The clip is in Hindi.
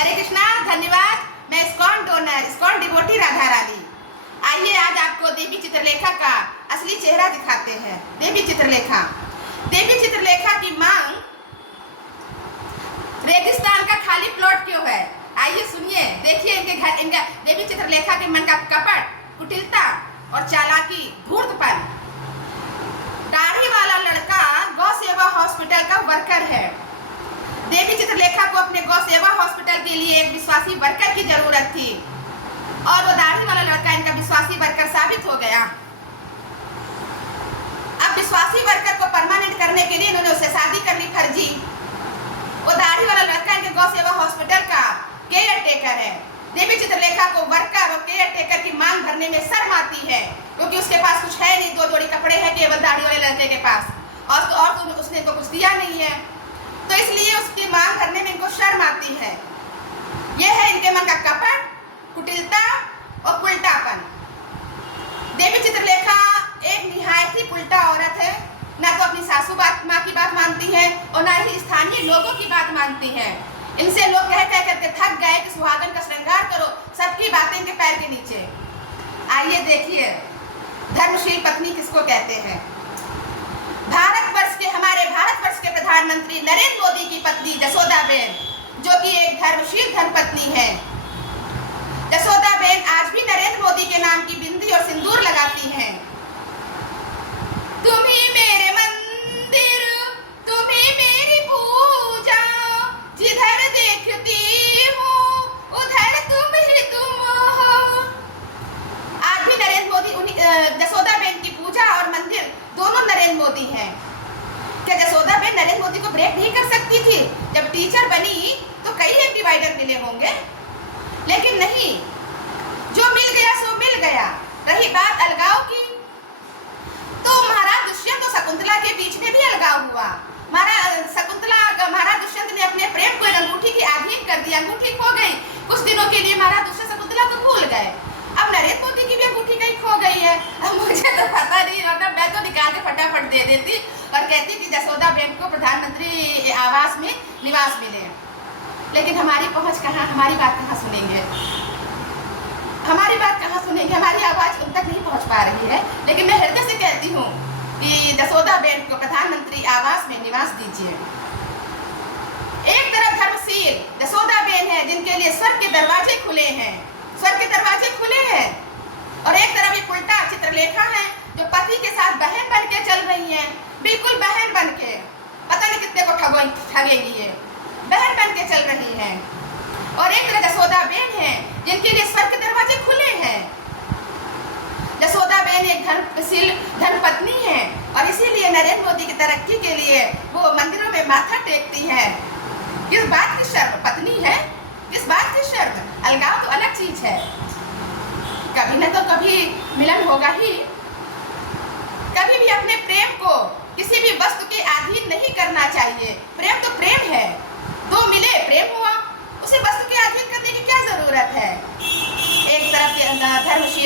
हरे कृष्णा, धन्यवाद। मैं इस्कॉन डोनर, इस्कॉन डिवोटी राधा रानी। आइए आज आपको देवी चित्रलेखा का असली चेहरा दिखाते हैं। देवी चित्रलेखा की मांग रेगिस्तान का खाली प्लॉट क्यों है? आइए सुनिए, देखिए इनका देवी चित्रलेखा के मन का कपट, कुटिलता और चालाकी, धूर्तपन। दाढ़ी वाला लड़का गौ सेवा हॉस्पिटल का वर्कर है। देवी चित्रलेखा को अपने गौ सेवा हॉस्पिटल के लिए एक विश्वासी वर्कर की जरूरत थी और वो दाढ़ी वाला लड़का इनका विश्वासी वर्कर साबित हो गया। अब विश्वासी वर्कर को परमानेंट करने के लिए इन्होंने उससे शादी कर ली फर्जी। वो दाढ़ी वाला लड़का इनके गौ सेवा हॉस्पिटल का केयर टेकर है। देवी चित्रलेखा को वर्कर और केयर टेकर की मांग भरने में शर्म आती है क्योंकि उसके पास कुछ है नहीं। 2 जोड़ी कपड़े हैं केवल दाढ़ी वाले लड़के के पास, और तो उसने इनको कुछ दिया नहीं है, तो इसलिए उसकी मांग करने में इनको शर्म आती है। यह है इनके मन का कपट, कुटिलता और उल्टापन। देवी चित्रलेखा एक निहायत ही उल्टा औरत है। ना तो अपनी सासू माँ की बात मानती है और ना ही स्थानीय लोगों की बात मानती है। इनसे लोग कह करके थक गए कि सुहागन का श्रृंगार करो, सबकी बातें इनके पैर के नीचे। आइए देखिए धर्मशील पत्नी किसको कहते हैं। हमारे भारतवर्ष के प्रधानमंत्री नरेंद्र मोदी की पत्नी जसोदाबेन, जो कि एक धर्मशील धर्मपत्नी है। जसोदाबेन आज भी नरेंद्र मोदी के नाम की बिंदी और सिंदूर लगाती हैं। तुम ही मेरे मंदिर, तुम ही मेरी पूजा, जिधर देखती हूँ उधर तुम ही तुम हो। आज भी नरेंद्र मोदी जसोदाबेन की पूजा और मंदिर दोनों नरेंद्र मोदी हैं। क्या जसोदाबेन नरेंद्र मोदी को ब्रेक नहीं कर सकती थी? जब टीचर बनी तो कई एक डिवाइडर मिले होंगे, लेकिन नहीं, जो मिल गया सो मिल गया। रही बात अलगाव की, तो महाराज दुष्यंत और शकुंतला के बीच में भी अलगाव हुआ। महाराज दुष्यंत ने अपने प्रेम को अंगूठी की अधीन कर दिया। अंगूठी खो गई। कुछ दिनों के लिए महाराज दुष्यंत शकुंतला को भूल गए। अब नरेंद्र मोदी की भी अंगूठी कहीं खो गई है। अब मुझे तो पता नहीं होता, मैं तो निकाल के फटाफट दे देती और कहती कि जसोदाबेन को प्रधानमंत्री आवास में निवास मिले। लेकिन हमारी पहुंच कहाँ, हमारी बात कहाँ सुनेंगे, हमारी बात कहाँ सुनेंगे, हमारी आवाज उन तक नहीं पहुंच पा रही है। लेकिन मैं हृदय से कहती हूँ कि जसोदाबेन को प्रधानमंत्री आवास में निवास दीजिए। एक तरफ धर्मशील जसोदाबेन है जिनके लिए स्वर्ग के दरवाजे खुले हैं, स्वर्ग के दरवाजे खुले हैं, और एक तरफ एक उल्टा चित्रलेखा है जो पति के साथ बहन बन के चल रही है, बिल्कुल बहन बन के, पता नहीं कितने को ठगेगी ये, बहन बन के चल रही है। और एक तरफ जसोदाबेन है जिनके लिए स्वर्ग के दरवाजे खुले हैं। जसोदाबेन एक धर्मशील धर्मपत्नी है और इसीलिए नरेंद्र मोदी की तरक्की के लिए वो मंदिरों में माथा टेकती है। किस बात की शर्म? पत्नी है, किस बात की शर्म? अलगाव तो अलग चीज है। कभी न तो कभी मिलन होगा ही। कभी भी अपने प्रेम को किसी भी वस्तु के अधीन नहीं करना चाहिए। प्रेम तो प्रेम है, 2 मिले प्रेम हुआ, उसे वस्तु के अधीन करने की क्या जरूरत है। एक तरफ धर्मशील